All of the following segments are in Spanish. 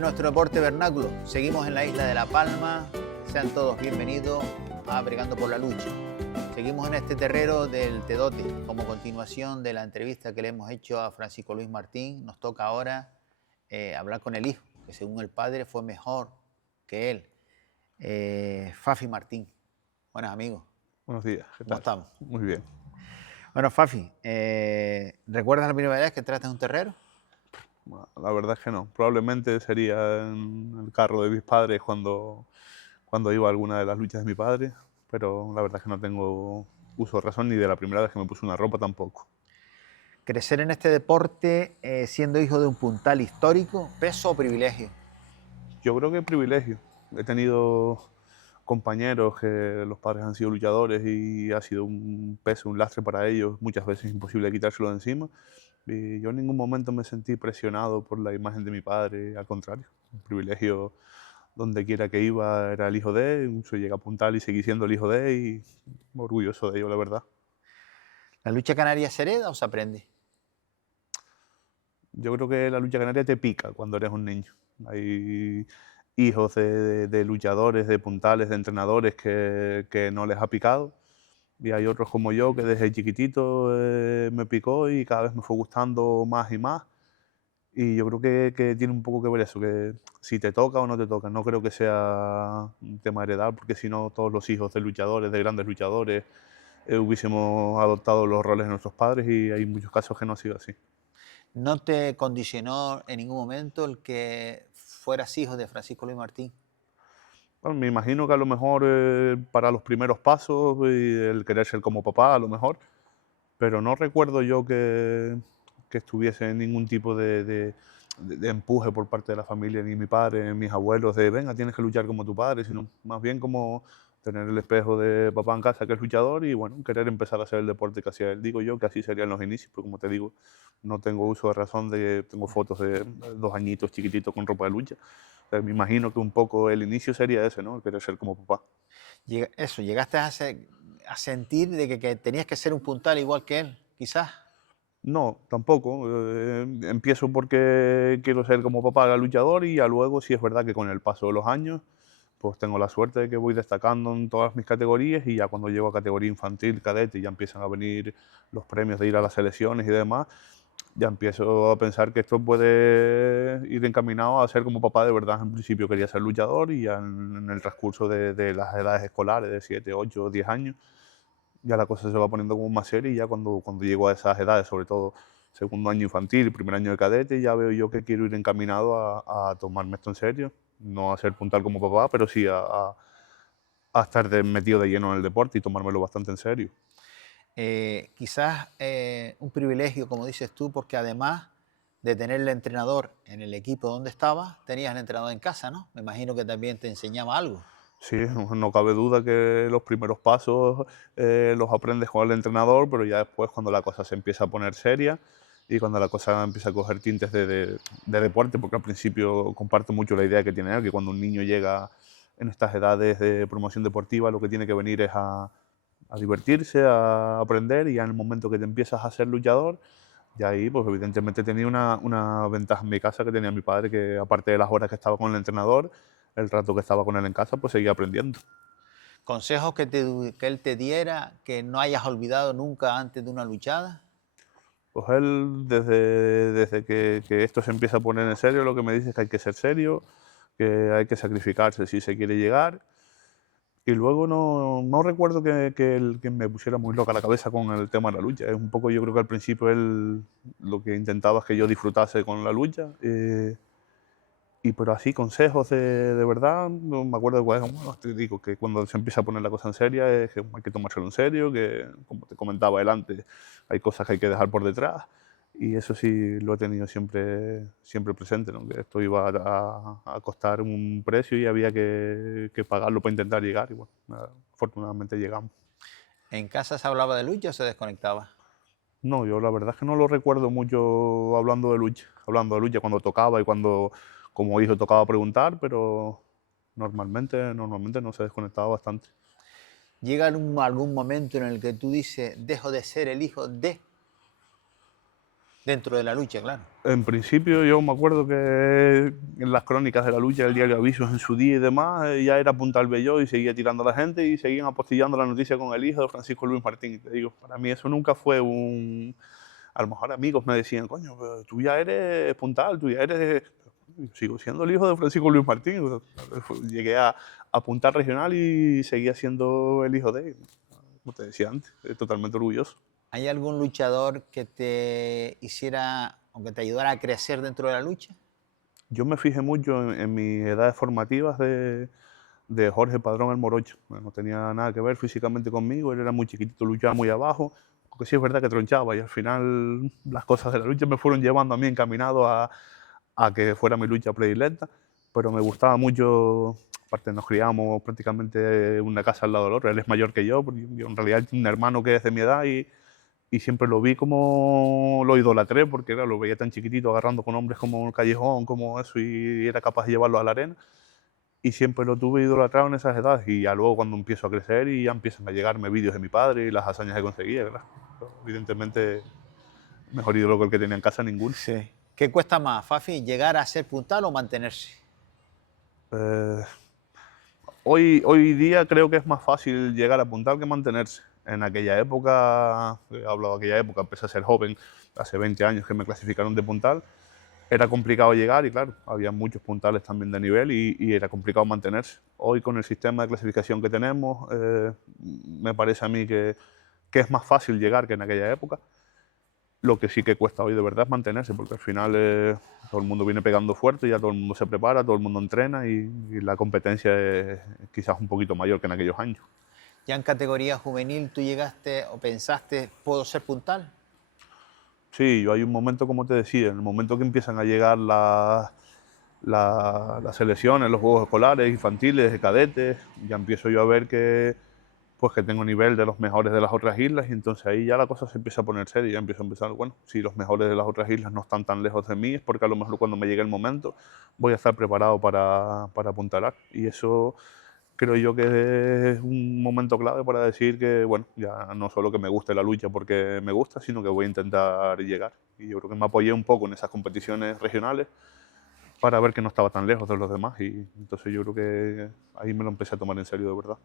de nuestro deporte vernáculo. Seguimos en la isla de La Palma. Sean todos bienvenidos a Bregando por la Lucha. Seguimos en este terreno del Tedote. Como continuación de la entrevista que le hemos hecho a Francisco Luis Martín, nos toca ahora hablar con el hijo, que según el padre fue mejor que él. Fafi Martín. Buenas, amigos. Buenos días, ¿qué ¿Cómo tal? estamos? Muy bien. Bueno, Fafi, ¿recuerdas la primera vez que entraste en un terrero? Bueno, la verdad es que no. Probablemente sería en el carro de mis padres cuando iba a alguna de las luchas de mi padre, pero la verdad es que no tengo uso de razón ni de la primera vez que me puse una ropa tampoco. Crecer en este deporte siendo hijo de un puntal histórico, ¿peso o privilegio? Yo creo que privilegio. He tenido compañeros que los padres han sido luchadores y ha sido un peso, un lastre para ellos, muchas veces imposible quitárselo de encima. Y yo en ningún momento me sentí presionado por la imagen de mi padre, al contrario. Un privilegio donde quiera que iba era el hijo de, soy llega a Puntal y seguí siendo el hijo de y orgulloso de ello, la verdad. ¿La lucha canaria se hereda o se aprende? Yo creo que la lucha canaria te pica cuando eres un niño. Hay hijos de luchadores, de puntales, de entrenadores que no les ha picado. Y hay otros como yo que desde chiquitito me picó y cada vez me fue gustando más y más. Y yo creo que tiene un poco que ver eso, que si te toca o no te toca. No creo que sea un tema heredar, porque si no todos los hijos de luchadores, de grandes luchadores, hubiésemos adoptado los roles de nuestros padres y hay muchos casos que no ha sido así. ¿No te condicionó en ningún momento el que fueras hijo de Francisco Luis Martín? Bueno, me imagino que a lo mejor para los primeros pasos y el querer ser como papá, a lo mejor, pero no recuerdo yo que estuviese en ningún tipo de empuje por parte de la familia, ni mi padre, ni mis abuelos, de venga, tienes que luchar como tu padre, sino más bien como tener el espejo de papá en casa que es luchador y bueno, querer empezar a hacer el deporte que hacía él. Digo yo que así serían los inicios, pero como te digo, no tengo uso de razón de, tengo fotos de 2 añitos chiquititos con ropa de lucha. O sea, me imagino que un poco el inicio sería ese, ¿no? El querer ser como papá. ¿Llegaste a sentir de que tenías que ser un puntal igual que él, quizás? No, tampoco. Empiezo porque quiero ser como papá luchador y ya luego sí es verdad que con el paso de los años pues tengo la suerte de que voy destacando en todas mis categorías y ya cuando llego a categoría infantil, cadete, ya empiezan a venir los premios de ir a las selecciones y demás, ya empiezo a pensar que esto puede ir encaminado a ser como papá de verdad. En principio quería ser luchador y ya en el transcurso de las edades escolares de 7, 8, 10 años, ya la cosa se va poniendo como más seria y ya cuando llego a esas edades, sobre todo segundo año infantil, primer año de cadete, ya veo yo que quiero ir encaminado a tomarme esto en serio, no a ser puntal como papá, pero sí a estar metido de lleno en el deporte y tomármelo bastante en serio. Quizás un privilegio, como dices tú, porque además de tener el entrenador en el equipo donde estabas, tenías el entrenador en casa, ¿no? Me imagino que también te enseñaba algo. Sí, no cabe duda que los primeros pasos los aprendes con el entrenador, pero ya después cuando la cosa se empieza a poner seria y cuando la cosa empieza a coger tintes de deporte, porque al principio comparto mucho la idea que tiene él, que cuando un niño llega en estas edades de promoción deportiva lo que tiene que venir es a divertirse, a aprender y ya en el momento que te empiezas a ser luchador, ya ahí pues evidentemente tenía una ventaja en mi casa que tenía mi padre, que aparte de las horas que estaba con el entrenador, el rato que estaba con él en casa, pues seguía aprendiendo. Consejos que él te diera que no hayas olvidado nunca antes de una luchada. Pues él, desde que esto se empieza a poner en serio, lo que me dice es que hay que ser serio, que hay que sacrificarse si se quiere llegar. Y luego no recuerdo que me pusiera muy loca la cabeza con el tema de la lucha. Es un poco, yo creo que al principio él lo que intentaba es que yo disfrutase con la lucha. Y pero así, consejos de verdad, no me acuerdo de cuál es. Bueno, te digo que cuando se empieza a poner la cosa en serio, es que hay que tomárselo en serio, que como te comentaba adelante, hay cosas que hay que dejar por detrás. Y eso sí lo he tenido siempre presente, ¿no? Que esto iba a costar un precio y había que pagarlo para intentar llegar. Y bueno, nada, afortunadamente llegamos. ¿En casa se hablaba de lucha o se desconectaba? No, yo la verdad es que no lo recuerdo mucho hablando de lucha cuando tocaba y cuando como hijo tocaba preguntar, pero normalmente no se desconectaba bastante. ¿Llega algún momento en el que tú dices, dejo de ser el hijo de? Dentro de la lucha, claro. En principio yo me acuerdo que en las crónicas de la lucha del diario Avisos en su día y demás, ya era punta al velló y seguía tirando a la gente y seguían apostillando la noticia con el hijo de Francisco Luis Martín. Y te digo, para mí eso nunca fue un... A lo mejor amigos me decían, coño, pero tú ya eres puntal, tú ya eres... Sigo siendo el hijo de Francisco Luis Martín. Llegué a puntal regional y seguía siendo el hijo de él. Como te decía antes, totalmente orgulloso. ¿Hay algún luchador que te hiciera o que te ayudara a crecer dentro de la lucha? Yo me fijé mucho en mis edades formativas de Jorge Padrón el Morocho. No tenía nada que ver físicamente conmigo, él era muy chiquitito, luchaba muy abajo, aunque sí es verdad que tronchaba y al final las cosas de la lucha me fueron llevando a mí encaminado a que fuera mi lucha predilecta, pero me gustaba mucho, aparte nos criamos prácticamente una casa al lado del otro, él es mayor que yo, porque yo en realidad tengo un hermano que es de mi edad y siempre lo vi como lo idolatré, porque claro, lo veía tan chiquitito agarrando con hombres como el Callejón, como eso, y era capaz de llevarlo a la arena. Y siempre lo tuve idolatrado en esas edades. Y ya luego cuando empiezo a crecer y ya empiezan a llegarme vídeos de mi padre y las hazañas que conseguía, ¿verdad? Pero, evidentemente, mejor ídolo que el que tenía en casa, ninguno. Sí. ¿Qué cuesta más, Fafi, llegar a ser puntal o mantenerse? Eh, hoy día creo que es más fácil llegar a puntal que mantenerse. En aquella época, hablo de aquella época, empecé a ser joven, hace 20 años que me clasificaron de puntal, era complicado llegar y claro, había muchos puntales también de nivel y era complicado mantenerse. Hoy con el sistema de clasificación que tenemos, me parece a mí que es más fácil llegar que en aquella época. Lo que sí que cuesta hoy de verdad es mantenerse, porque al final todo el mundo viene pegando fuerte, ya todo el mundo se prepara, todo el mundo entrena y la competencia es quizás un poquito mayor que en aquellos años. Ya en categoría juvenil, ¿tú llegaste o pensaste, puedo ser puntal? Sí, yo hay un momento, como te decía, en el momento que empiezan a llegar las selecciones, los juegos escolares, infantiles, de cadetes, ya empiezo yo a ver pues que tengo nivel de los mejores de las otras islas y entonces ahí ya la cosa se empieza a poner seria, ya empiezo a empezar, bueno, si los mejores de las otras islas no están tan lejos de mí es porque a lo mejor cuando me llegue el momento voy a estar preparado para apuntalar y eso creo yo que es un momento clave para decir que, bueno, ya no solo que me guste la lucha porque me gusta, sino que voy a intentar llegar. Y yo creo que me apoyé un poco en esas competiciones regionales para ver que no estaba tan lejos de los demás y entonces yo creo que ahí me lo empecé a tomar en serio de verdad.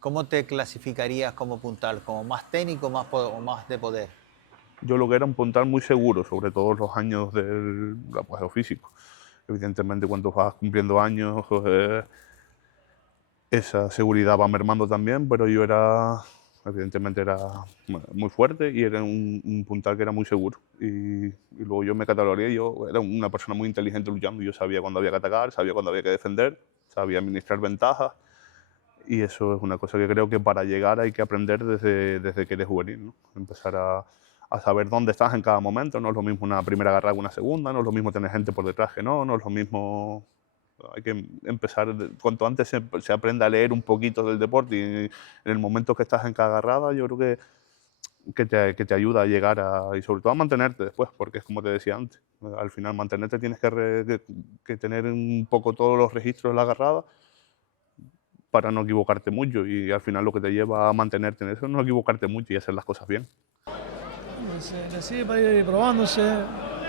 ¿Cómo te clasificarías como puntal? ¿Como más técnico o más de poder? Yo lo que era un puntal muy seguro, sobre todo los años del apogeo físico. Evidentemente, cuando vas cumpliendo años, esa seguridad va mermando también, pero yo evidentemente era muy fuerte y era un puntal que era muy seguro. Y luego yo me catalogué, yo era una persona muy inteligente luchando, yo sabía cuándo había que atacar, sabía cuándo había que defender, sabía administrar ventajas. Y eso es una cosa que creo que para llegar hay que aprender desde que eres juvenil, ¿no? Empezar a saber dónde estás en cada momento. No es lo mismo una primera agarrada que una segunda, no es lo mismo tener gente por detrás que no es lo mismo... Hay que empezar, cuanto antes se aprenda a leer un poquito del deporte y en el momento que estás en cada agarrada, yo creo que te ayuda a llegar y sobre todo a mantenerte después, porque es como te decía antes, al final mantenerte tienes que tener un poco todos los registros de la agarrada para no equivocarte mucho y al final lo que te lleva a mantenerte en eso es no equivocarte mucho y hacer las cosas bien. Sí, para ir probándose,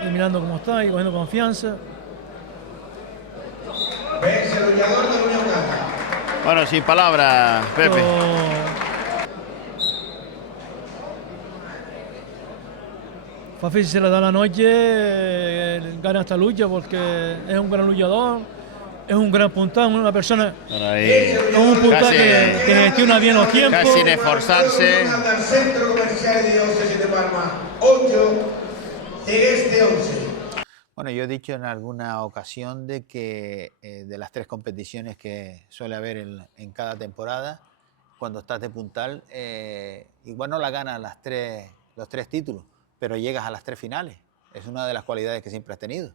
ir mirando cómo está y cogiendo confianza. Bueno, sin palabras, Pepe. Fafi se le da la noche, gana esta lucha porque es un gran luchador, es un gran puntal, una persona, es un puntal que gestiona bien los tiempos. Casi sin esforzarse. Al Centro Comercial de Diócesis de Palma, 8 de este 11. Bueno, yo he dicho en alguna ocasión de que de las 3 competiciones que suele haber en cada temporada, cuando estás de puntal, igual no la ganas los 3 títulos, pero llegas a las 3 finales. Es una de las cualidades que siempre has tenido.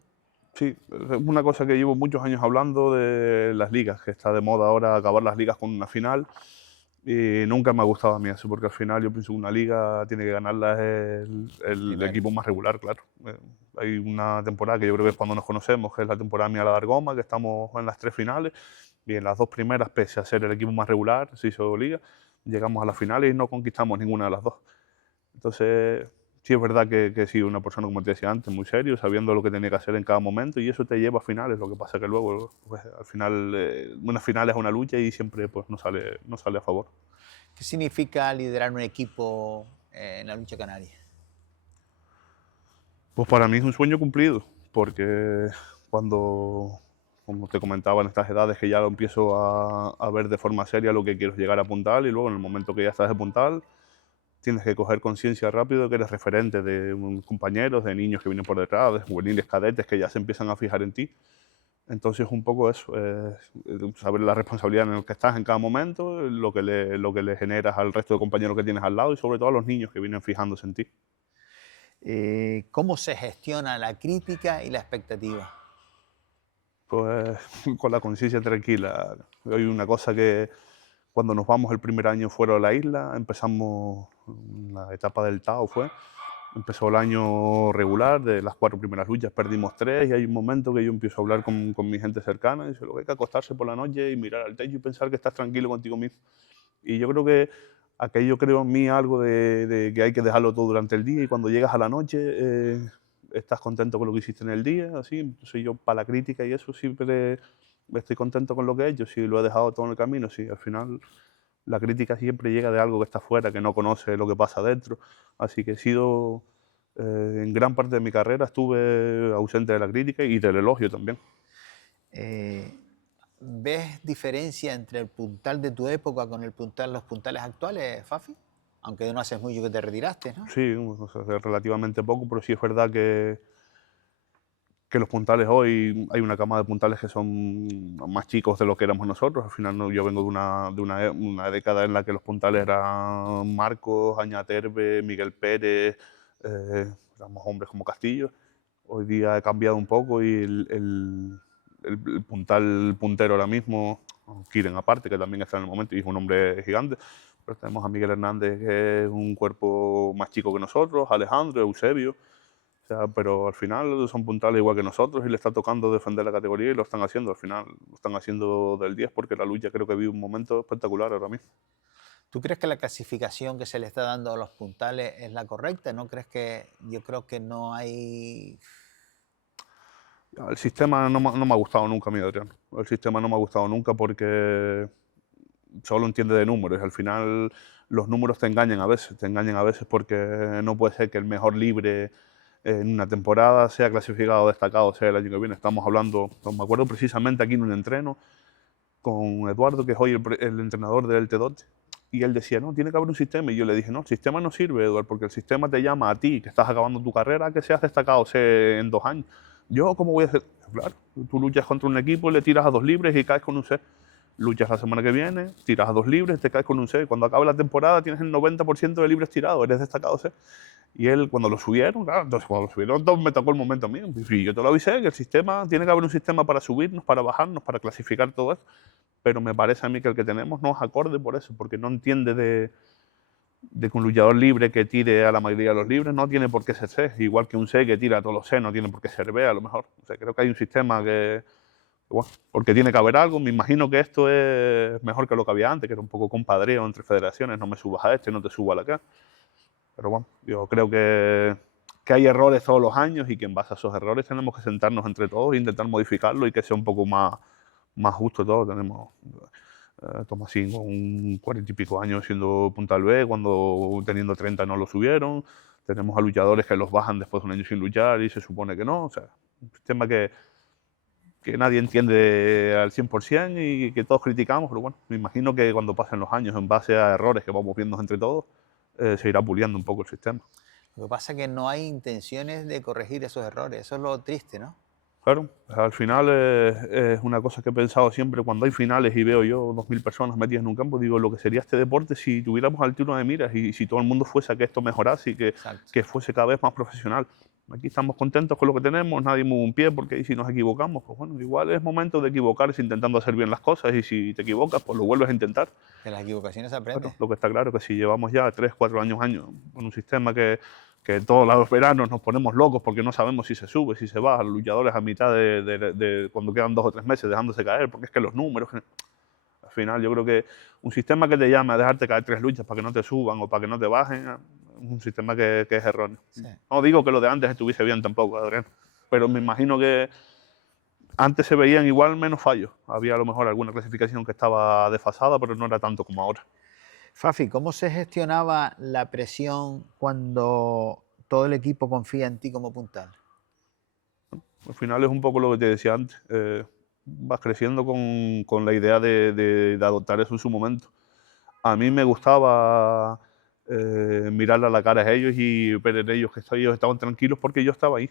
Sí, es una cosa que llevo muchos años hablando de las ligas, que está de moda ahora acabar las ligas con una final. Y nunca me ha gustado a mí eso, porque al final yo pienso que una liga tiene que ganarla el equipo más regular, claro. Hay una temporada que yo creo que es cuando nos conocemos, que es la temporada mía la de Argoma, que estamos en las 3 finales, y en las 2 primeras, pese a ser el equipo más regular, se hizo liga, llegamos a las finales y no conquistamos ninguna de las 2. Entonces, sí es verdad que he sido una persona, como te decía antes, muy serio, sabiendo lo que tenía que hacer en cada momento, y eso te lleva a finales. Lo que pasa que luego, pues, al final, una final es una lucha y siempre pues, no sale a favor. ¿Qué significa liderar un equipo en la lucha canaria? Pues para mí es un sueño cumplido, porque cuando, como te comentaba, en estas edades que ya lo empiezo a ver de forma seria lo que quiero es llegar a puntal, y luego en el momento que ya estás de puntal, tienes que coger conciencia rápido de que eres referente de compañeros, de niños que vienen por detrás, de juveniles, cadetes que ya se empiezan a fijar en ti. Entonces, un poco eso, saber la responsabilidad en la que estás en cada momento, lo que le generas al resto de compañeros que tienes al lado y sobre todo a los niños que vienen fijándose en ti. ¿Cómo se gestiona la crítica y la expectativa? Pues con la conciencia tranquila. Hay una cosa que cuando nos vamos el primer año fuera de la isla, empezamos la etapa del Tao empezó el año regular, de las 4 primeras luchas perdimos 3 y hay un momento que yo empiezo a hablar con mi gente cercana y dice, lo que hay que acostarse por la noche y mirar al techo y pensar que estás tranquilo contigo mismo. Y yo creo que aquello creo en mí algo de que hay que dejarlo todo durante el día y cuando llegas a la noche estás contento con lo que hiciste en el día, así. Entonces yo para la crítica y eso siempre estoy contento con lo que he hecho, si lo he dejado todo en el camino, sí, al final la crítica siempre llega de algo que está fuera, que no conoce lo que pasa dentro, así que he sido, en gran parte de mi carrera estuve ausente de la crítica y del elogio también. ¿Ves diferencia entre el puntal de tu época con los puntales actuales, Fafi? Aunque no haces mucho que te retiraste, ¿no? Sí, o sea, relativamente poco, pero sí es verdad que los puntales hoy, hay una cama de puntales que son más chicos de lo que éramos nosotros. Al final yo vengo de una década en la que los puntales eran Marcos, Añaterbe, Miguel Pérez, éramos hombres como Castillo. Hoy día he cambiado un poco y el puntal puntero ahora mismo, Kiren aparte, que también está en el momento y es un hombre gigante, pero tenemos a Miguel Hernández, que es un cuerpo más chico que nosotros, Alejandro, Eusebio. O sea, pero al final son puntales igual que nosotros y le está tocando defender la categoría y lo están haciendo. Al final lo están haciendo del 10 porque la lucha creo que vive un momento espectacular ahora mismo. ¿Tú crees que la clasificación que se le está dando a los puntales es la correcta? ¿No crees que yo creo que no hay... El sistema no me ha gustado nunca a mí, Adrián. El sistema no me ha gustado nunca porque solo entiende de números. Al final los números te engañan a veces porque no puede ser que el mejor libre en una temporada sea clasificado destacado, sea el año que viene. Estamos hablando, me acuerdo precisamente aquí en un entreno con Eduardo, que es hoy el entrenador del Tedote, y él decía, no, tiene que haber un sistema, y yo le dije, no, el sistema no sirve, Eduardo, porque el sistema te llama a ti, que estás acabando tu carrera, a que seas destacado en 2 años. Yo, ¿cómo voy a hacer? Claro, tú luchas contra un equipo, le tiras a 2 libres y caes con un C. Luchas la semana que viene, tiras a 2 libres, te caes con un C. Cuando acabe la temporada tienes el 90% de libres tirados, eres destacado C. Y él, cuando lo subieron, claro, entonces cuando lo subieron, entonces me tocó el momento a mí. Y yo te lo avisé, que el sistema, tiene que haber un sistema para subirnos, para bajarnos, para clasificar todo eso. Pero me parece a mí que el que tenemos no es acorde por eso, porque no entiende de que un luchador libre que tire a la mayoría de los libres no tiene por qué ser C. Igual que un C que tira a todos los C no tiene por qué ser B, a lo mejor. O sea, creo que hay un sistema que bueno, porque tiene que haber algo. Me imagino que esto es mejor que lo que había antes, que era un poco compadreo entre federaciones, no me subas a este, no te subo a la acá. Pero bueno, yo creo que hay errores todos los años y que en base a esos errores tenemos que sentarnos entre todos e intentar modificarlo y que sea un poco más justo todo. Tenemos Tomasín con 40 y pico años siendo puntal B, cuando teniendo 30 no lo subieron. Tenemos a luchadores que los bajan después de un año sin luchar y se supone que no. O sea, un sistema que nadie entiende al 100% y que todos criticamos, pero bueno, me imagino que cuando pasen los años, en base a errores que vamos viendo entre todos, se irá puliendo un poco el sistema. Lo que pasa es que no hay intenciones de corregir esos errores, eso es lo triste, ¿no? Claro, al final es una cosa que he pensado siempre cuando hay finales y veo yo 2.000 personas metidas en un campo, digo, lo que sería este deporte si tuviéramos altura de miras y si todo el mundo fuese a que esto mejorase y que fuese cada vez más profesional. Aquí estamos contentos con lo que tenemos, nadie mueve un pie porque si nos equivocamos, pues bueno, igual es momento de equivocarse intentando hacer bien las cosas y si te equivocas, pues lo vuelves a intentar. De las equivocaciones se aprende. Bueno, lo que está claro es que si llevamos ya 3, 4 años con un sistema que todos los veranos nos ponemos locos porque no sabemos si se sube, si se baja, los luchadores a mitad de cuando quedan 2 o 3 meses dejándose caer, porque es que los números... Al final yo creo que un sistema que te llame a dejarte caer 3 luchas para que no te suban o para que no te bajen, un sistema que es erróneo. Sí. No digo que lo de antes estuviese bien tampoco, Adrián, pero me imagino que antes se veían igual menos fallos. Había a lo mejor alguna clasificación que estaba desfasada, pero no era tanto como ahora. Fafi, ¿cómo se gestionaba la presión cuando todo el equipo confía en ti como puntal? Al final es un poco lo que te decía antes. Vas creciendo con la idea de adoptar eso en su momento. A mí me gustaba mirarle a la cara a ellos y ver en ellos que ellos estaban tranquilos porque yo estaba ahí.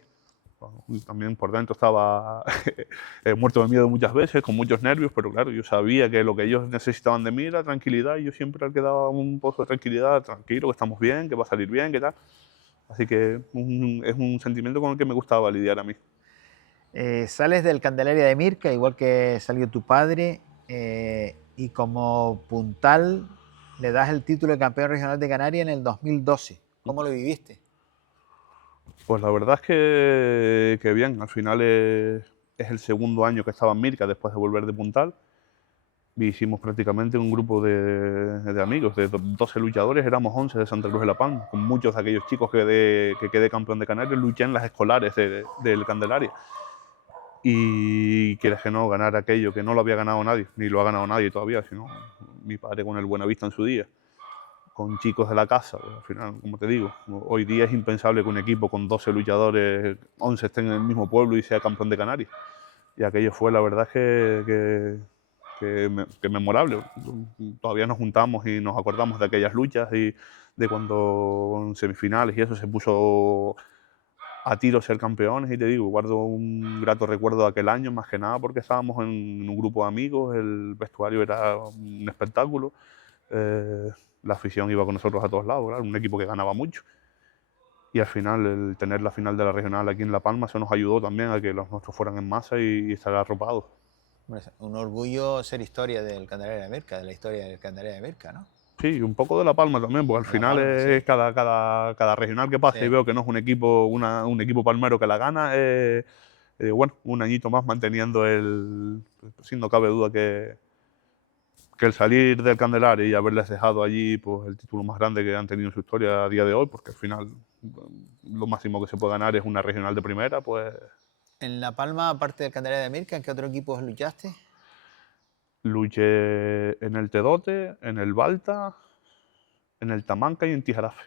Y también por dentro estaba muerto de miedo muchas veces, con muchos nervios, pero claro, yo sabía que lo que ellos necesitaban de mí era tranquilidad y yo siempre les daba un poco de tranquilidad, tranquilo, que estamos bien, que va a salir bien, que tal. Así que es un sentimiento con el que me gustaba lidiar a mí. Sales del Candelaria de Mirca, igual que salió tu padre, y como puntal le das el título de campeón regional de Canarias en el 2012. ¿Cómo lo viviste? Pues la verdad es que bien, al final es el segundo año que estaba en Mirca después de volver de puntal. Y hicimos prácticamente un grupo de amigos, de 12 luchadores, éramos 11 de Santa Cruz de la Palma, con muchos de aquellos chicos que quedé campeón de Canarias, luché en las escolares del Candelaria. Y quieres que no, ganar aquello que no lo había ganado nadie, ni lo ha ganado nadie todavía, sino mi padre con el Buenavista en su día, con chicos de la casa. Pues, al final, como te digo, hoy día es impensable que un equipo con 12 luchadores, 11 estén en el mismo pueblo y sea campeón de Canarias. Y aquello fue, la verdad, que memorable. Todavía nos juntamos y nos acordamos de aquellas luchas y de cuando en semifinales y eso se puso a tiro ser campeones. Y te digo, guardo un grato recuerdo de aquel año, más que nada porque estábamos en un grupo de amigos, el vestuario era un espectáculo, la afición iba con nosotros a todos lados, ¿verdad? Un equipo que ganaba mucho. Y al final, el tener la final de la regional aquí en La Palma, eso nos ayudó también a que los nuestros fueran en masa y estar arropados. Un orgullo ser historia del Candelaria de Mirca, de la historia del Candelaria de Mirca, ¿no? Sí, un poco de La Palma también, porque al final Palma, es sí. cada regional que pasa Sí. y veo que no es un equipo palmero que la gana, bueno, un añito más manteniendo sin no cabe duda que el salir del Candelaria y haberles dejado allí pues, el título más grande que han tenido en su historia a día de hoy, porque al final lo máximo que se puede ganar es una regional de primera, pues En La Palma, aparte del Candelaria de Mirca, ¿en qué otro equipo luchaste? luché en el Tedote, en el Balta, en el Tamanca y en Tijarafe.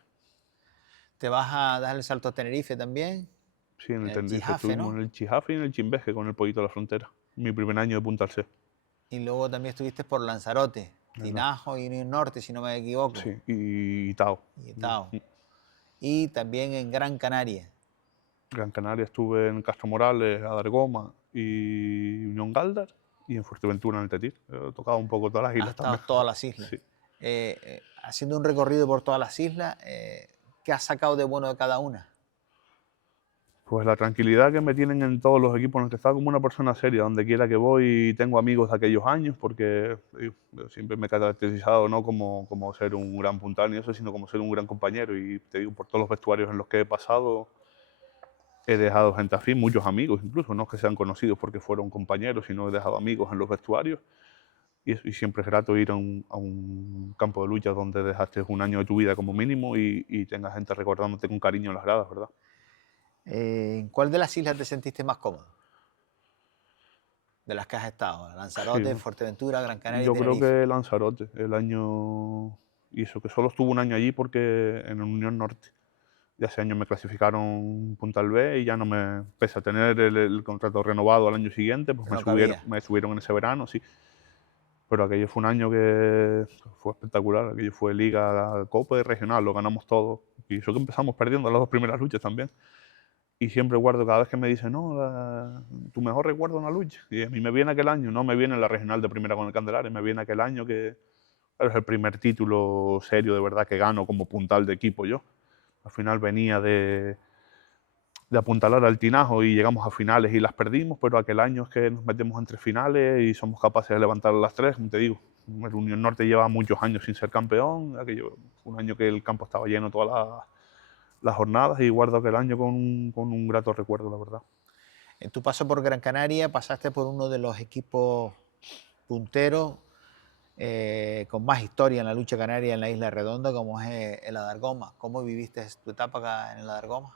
¿Te vas a dar el salto a Tenerife también? Sí, en el El Tenerife Chijafe, estuvimos, ¿no? en el Chijafe y en el Chimbeje con el Pollito de la Frontera. Mi primer año de Punta al C. Y luego también estuviste por Lanzarote, Tinajo y Unión Norte, si no me equivoco. Sí, y Tao. Y Etao. Y también en Gran Canaria. Gran Canaria estuve en Castro Morales, Adargoma y Unión Galdar, y en Fuerteventura en el Tetir. He tocado un poco todas las Has islas estado también. todas las islas. Sí. Haciendo un recorrido por todas las islas, ¿qué has sacado de bueno de cada una? Pues la tranquilidad que me tienen en todos los equipos en los que he estado, como una persona seria, donde quiera que voy tengo amigos de aquellos años, porque siempre me he caracterizado no como ser un gran puntal ni eso, sino como ser un gran compañero. Y te digo, por todos los vestuarios en los que he pasado, he dejado gente afín, muchos amigos incluso, no es que sean conocidos porque fueron compañeros, sino he dejado amigos en los vestuarios. Y siempre es grato ir a un campo de lucha donde dejaste un año de tu vida como mínimo y tengas gente recordándote con cariño en las gradas, ¿verdad? ¿En cuál de las islas te sentiste más cómodo? De las que has estado, Lanzarote, Sí. Fuerteventura, Gran Canaria Yo y creo Tenerife. que Lanzarote, el año... Y eso, que solo estuve un año allí porque en Unión Norte. Ya ese año me clasificaron Punta al B y ya no me... Pese a tener el contrato renovado al año siguiente, pues No cabía. me subieron en ese verano, sí. Pero aquello fue un año que fue espectacular. Aquello fue Liga, Copa y Regional, lo ganamos todo. Y eso que empezamos perdiendo las dos primeras luchas también. Y siempre guardo, cada vez que me dicen, no, tu mejor recuerdo es una lucha. Y a mí me viene aquel año, no me viene la regional de primera con el Candelaria, me viene aquel año que es el primer título serio de verdad que gano como puntal de equipo yo. Al final venía de apuntalar al Tinajo y llegamos a finales y las perdimos, pero aquel año es que nos metemos entre finales y somos capaces de levantar las tres, como te digo. El Unión Norte lleva muchos años sin ser campeón, aquello fue un año que el campo estaba lleno todas las jornadas y guardo aquel año con un grato recuerdo, la verdad. En tu paso por Gran Canaria pasaste por uno de los equipos punteros con más historia en la lucha canaria en la Isla Redonda, como es el Adargoma. ¿Cómo viviste tu etapa acá en el Adargoma?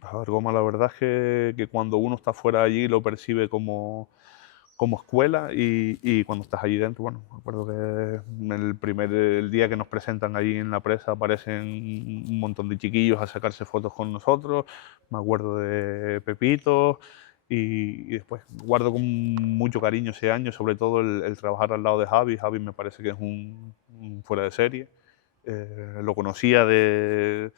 Adargoma, la verdad es que cuando uno está fuera de allí lo percibe como escuela y cuando estás allí dentro, bueno, me acuerdo que el día que nos presentan allí en la presa aparecen un montón de chiquillos a sacarse fotos con nosotros, me acuerdo de Pepito y después guardo con mucho cariño ese año, sobre todo el trabajar al lado de Javi. Javi me parece que es un fuera de serie. Lo conocía de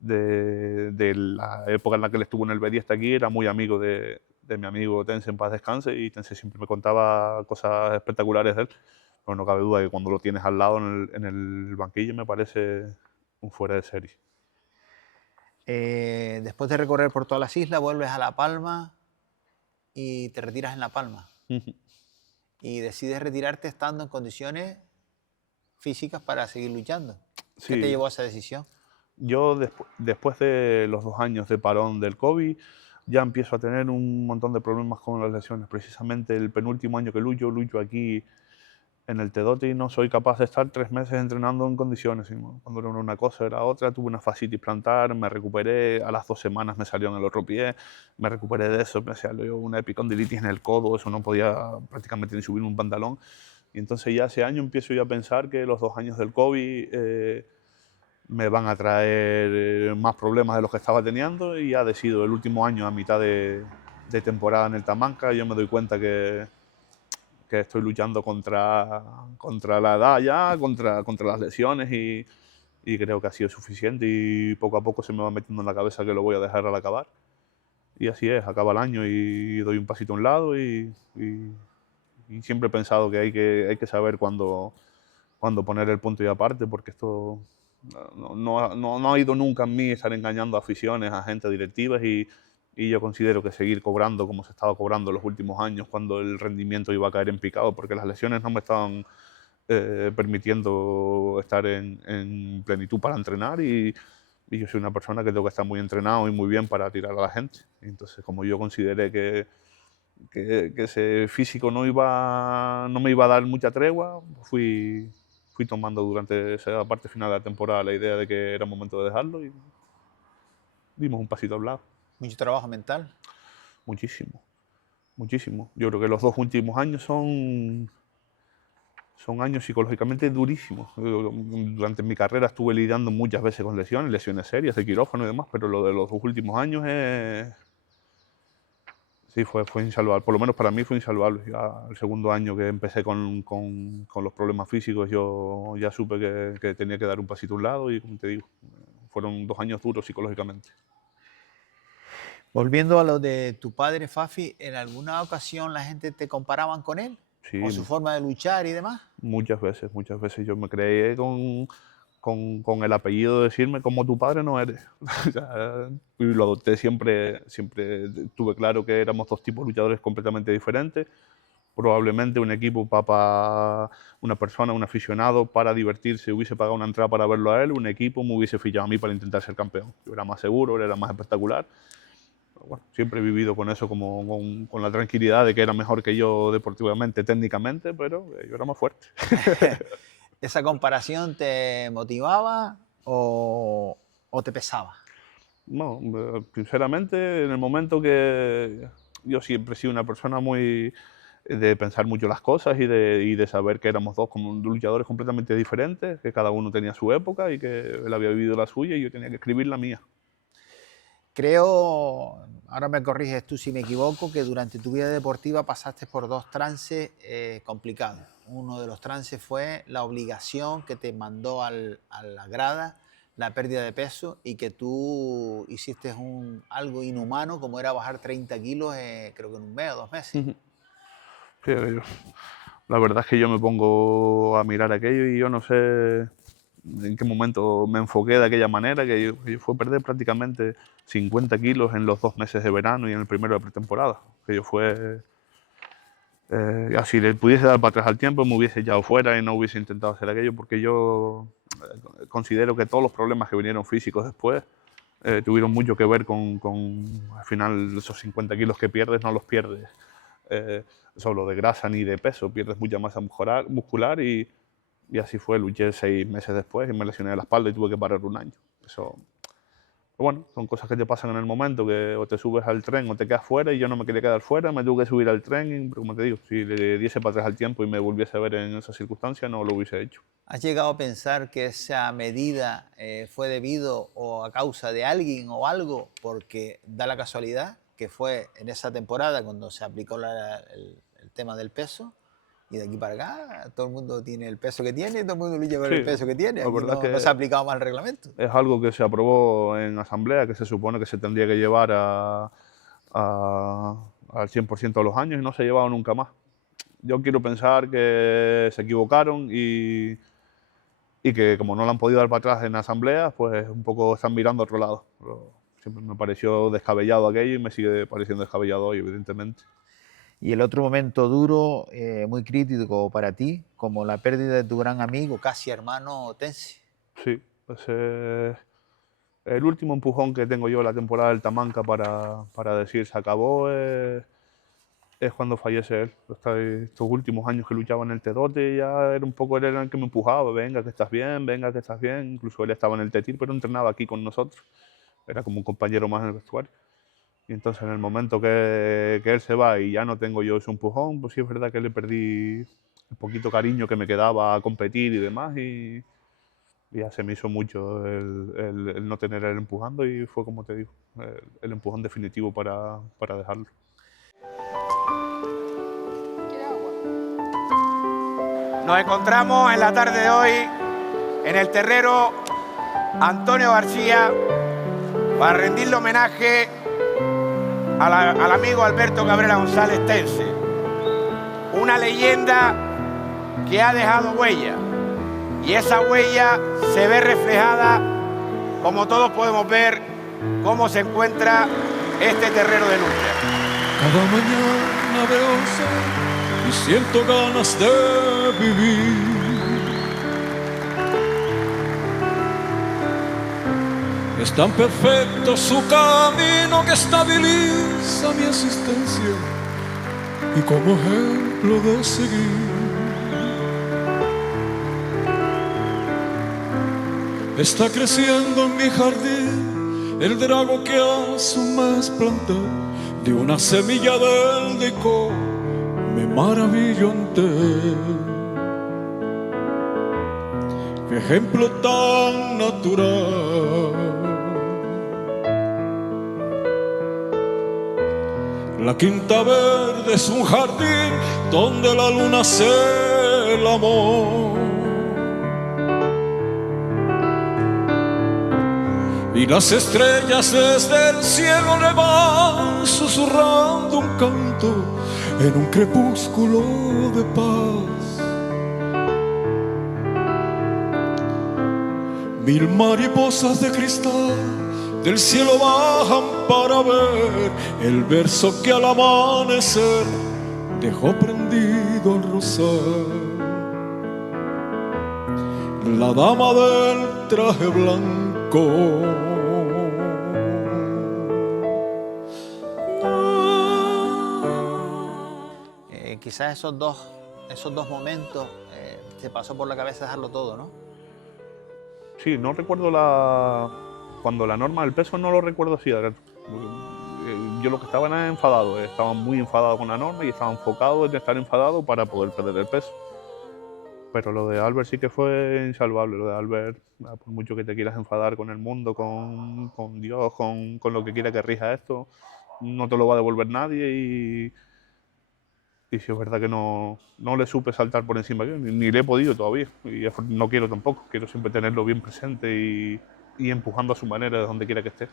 la época en la que él estuvo en el B10 hasta aquí, era muy amigo de mi amigo Tense, en paz descanse, y Tense siempre me contaba cosas espectaculares de él, pero no cabe duda que cuando lo tienes al lado en el banquillo me parece un fuera de serie. Después de recorrer por todas las islas, vuelves a La Palma y te retiras en La Palma. Y decides retirarte estando en condiciones físicas para seguir luchando. ¿Qué te llevó a esa decisión? Yo, después de los 2 años de parón del COVID, ya empiezo a tener un montón de problemas con las lesiones. Precisamente el penúltimo año que lucho aquí en el Tedote y no soy capaz de estar 3 meses entrenando en condiciones. Cuando era una cosa era otra, tuve una fascitis plantar, me recuperé, a las 2 semanas me salió en el otro pie, me recuperé de eso, me salió una epicondilitis en el codo, eso no podía prácticamente ni subir un pantalón. Y entonces ya ese año empiezo yo a pensar que los 2 años del COVID me van a traer más problemas de los que estaba teniendo, y ya decido el último año, a mitad de temporada en el Tamanca, yo me doy cuenta que estoy luchando contra la edad ya, contra las lesiones, y creo que ha sido suficiente, y poco a poco se me va metiendo en la cabeza que lo voy a dejar al acabar. Y así es, acaba el año y doy un pasito a un lado, y siempre he pensado que hay que saber cuándo poner el punto y aparte, porque esto no ha ido nunca en mí estar engañando a aficiones, a gente directiva, y yo considero que seguir cobrando como se estaba cobrando en los últimos años, cuando el rendimiento iba a caer en picado, porque las lesiones no me estaban permitiendo estar en plenitud para entrenar, y yo soy una persona que tengo que estar muy entrenado y muy bien para tirar a la gente. Entonces, como yo consideré que ese físico no me iba a dar mucha tregua, fui tomando durante esa parte final de la temporada la idea de que era momento de dejarlo, y dimos un pasito al lado. ¿Mucho trabajo mental? Muchísimo, muchísimo. Yo creo que los 2 últimos años son años psicológicamente durísimos. Durante mi carrera estuve lidiando muchas veces con lesiones serias, de quirófano y demás, pero lo de los 2 últimos años sí, fue insalvable. Por lo menos para mí fue insalvable. Ya el segundo año que empecé con los problemas físicos, yo ya supe que tenía que dar un pasito a un lado, y como te digo, fueron 2 años duros psicológicamente. Volviendo a lo de tu padre, Fafi, ¿en alguna ocasión la gente te comparaban con él? Sí, ¿Con su forma de luchar y demás? muchas veces yo me creí con el apellido de decirme como tu padre no eres. Y lo adopté siempre tuve claro que éramos 2 tipos de luchadores completamente diferentes. Probablemente un equipo una persona, un aficionado, para divertirse hubiese pagado una entrada para verlo a él, un equipo me hubiese fichado a mí para intentar ser campeón. Yo era más seguro, él era más espectacular. Pero bueno, siempre he vivido con eso, con la tranquilidad de que era mejor que yo deportivamente, técnicamente, pero yo era más fuerte. ¿Esa comparación te motivaba o te pesaba? No, sinceramente, en el momento que yo siempre he sido una persona muy de pensar mucho las cosas y de saber que éramos 2 como luchadores completamente diferentes, que cada uno tenía su época y que él había vivido la suya y yo tenía que escribir la mía. Creo, ahora me corriges tú si me equivoco, que durante tu vida deportiva pasaste por 2 trances complicados. Uno de los trances fue la obligación que te mandó a la grada, la pérdida de peso, y que tú hiciste algo inhumano, como era bajar 30 kilos, creo que en 1 mes o 2 meses. Sí, la verdad es que yo me pongo a mirar aquello y yo no sé en qué momento me enfoqué de aquella manera, que fue perder prácticamente 50 kilos en los 2 meses de verano y en el primero de pretemporada. Que yo fue... si le pudiese dar para atrás al tiempo, me hubiese echado fuera y no hubiese intentado hacer aquello, porque yo considero que todos los problemas que vinieron físicos después tuvieron mucho que ver con al final esos 50 kilos que pierdes, no los pierdes solo de grasa ni de peso, pierdes mucha masa muscular y así fue. Luché 6 meses después y me lesioné la espalda y tuve que parar 1 año. Eso, bueno, son cosas que te pasan en el momento, que o te subes al tren o te quedas fuera, y yo no me quería quedar fuera, me tuve que subir al tren, y como te digo, si le diese para atrás al tiempo y me volviese a ver en esas circunstancias, no lo hubiese hecho. ¿Has llegado a pensar que esa medida fue debido o a causa de alguien o algo? Porque da la casualidad que fue en esa temporada cuando se aplicó el tema del peso, y de aquí para acá todo el mundo tiene el peso que tiene y todo el mundo lucha por el peso que tiene. Aquí no se ha aplicado más el reglamento. Es algo que se aprobó en asamblea, que se supone que se tendría que llevar al 100% de los años, y no se ha llevado nunca más. Yo quiero pensar que se equivocaron y que como no lo han podido dar para atrás en asamblea, pues un poco están mirando a otro lado. Pero siempre me pareció descabellado aquello y me sigue pareciendo descabellado hoy, evidentemente. Y el otro momento duro, muy crítico para ti, como la pérdida de tu gran amigo, casi hermano Tensi. Sí, pues el último empujón que tengo yo en la temporada del Tamanca para decir se acabó es cuando fallece él. Estos últimos años que luchaba en el Tedote, ya era un poco él el que me empujaba, venga que estás bien, venga que estás bien. Incluso él estaba en el Tetir, pero entrenaba aquí con nosotros. Era como un compañero más en el vestuario. Y entonces en el momento que él se va y ya no tengo yo ese empujón, pues sí es verdad que le perdí el poquito cariño que me quedaba a competir y demás, y ya se me hizo mucho el no tener a él empujando, y fue, como te digo, el empujón definitivo para dejarlo. Nos encontramos en la tarde de hoy en el terrero Antonio García para rendirle homenaje al amigo Alberto Cabrera González Tense, una leyenda que ha dejado huella, y esa huella se ve reflejada, como todos podemos ver, cómo se encuentra este terreno de lucha. Cada mañana veo el sol y siento ganas de vivir. Es tan perfecto su camino que estabiliza mi existencia y como ejemplo de seguir. Está creciendo en mi jardín el drago que a su mes planté. De una semilla del decor me maravillo ante él. Qué ejemplo tan natural. La Quinta Verde es un jardín donde la luna hace el amor. Y las estrellas desde el cielo le van susurrando un canto en un crepúsculo de paz. 1000 mariposas de cristal del cielo bajan para ver el verso que al amanecer dejó prendido el rosal. La dama del traje blanco. Quizás esos dos momentos te pasó por la cabeza dejarlo todo, ¿no? Sí, no recuerdo cuando la norma del peso, no lo recuerdo así. Yo lo que estaba era enfadado, estaba muy enfadado con la norma y estaba enfocado en estar enfadado para poder perder el peso. Pero lo de Albert sí que fue insalvable. Lo de Albert, por mucho que te quieras enfadar con el mundo, con Dios, con lo que quiera que rija esto, no te lo va a devolver nadie, y sí es verdad que no le supe saltar por encima yo, ni le he podido todavía, y no quiero tampoco. Quiero siempre tenerlo bien presente y empujando a su manera de donde quiera que esté.